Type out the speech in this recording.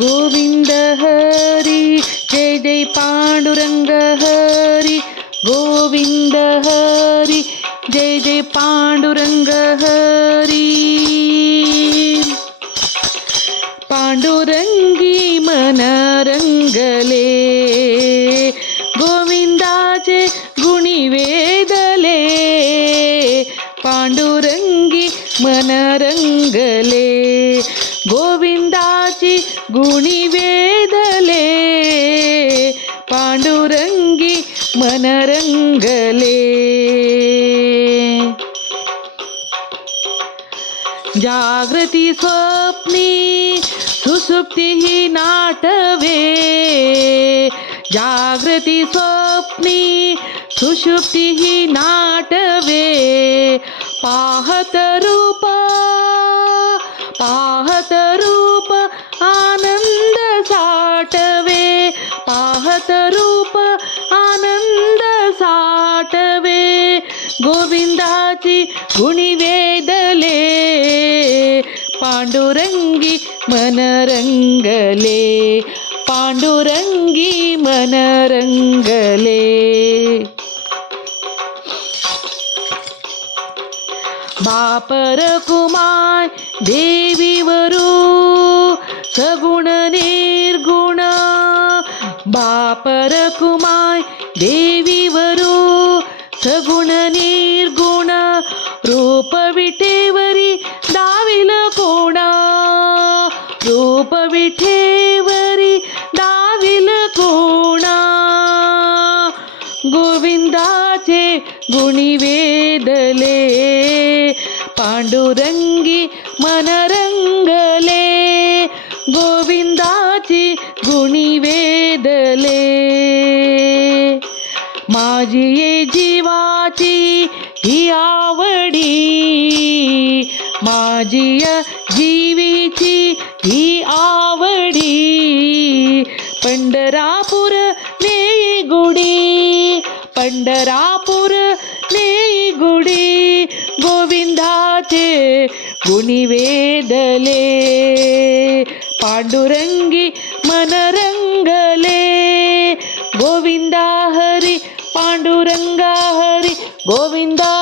गोविंद हरी जय जय पांडुरंग हरी गोविंद हरी जय जय पांडुरंग हरी पांडुरंगी मन रंगले गोविंदाचे गुणी वेदले पांडुरंगी मन रंगले गोविंदाची गुणी वेदले पांडुरंगी मन रंगले जागृती स्वप्नी सुसुप्ती ही नाटवे जागृती स्वप्नी सुषुप्ती ही नाटवे पाहत रूप आनंद साठवे पाहत रूप आनंद साठवे गोविंदाची गुणी वेदले पांडुरंगी मन रंगले पांडुरंगी मन रंगले बापर कुमाय देवीवरू सगुण निर्गुण बापर कुमाय देवीवरू सगुण निर्गुण रूप विठेवरी दाविल कोणा रूप विठेवरी दाविल कोणा गोविंदाचे गुणी वेदले पांडुरंगी मन रंगले गोविंदाची गुणी वेदले माझी ये जीवाची ही आवडी माझी या जीवीची ही आवडी पंढरापूर नेई गुडी पंढरापूर नेई गुडी गोविंदाचे गुणी वेदले पांडुरंगी मन रंगले गोविंदा हरी पांडुरंगा हरी गोविंदा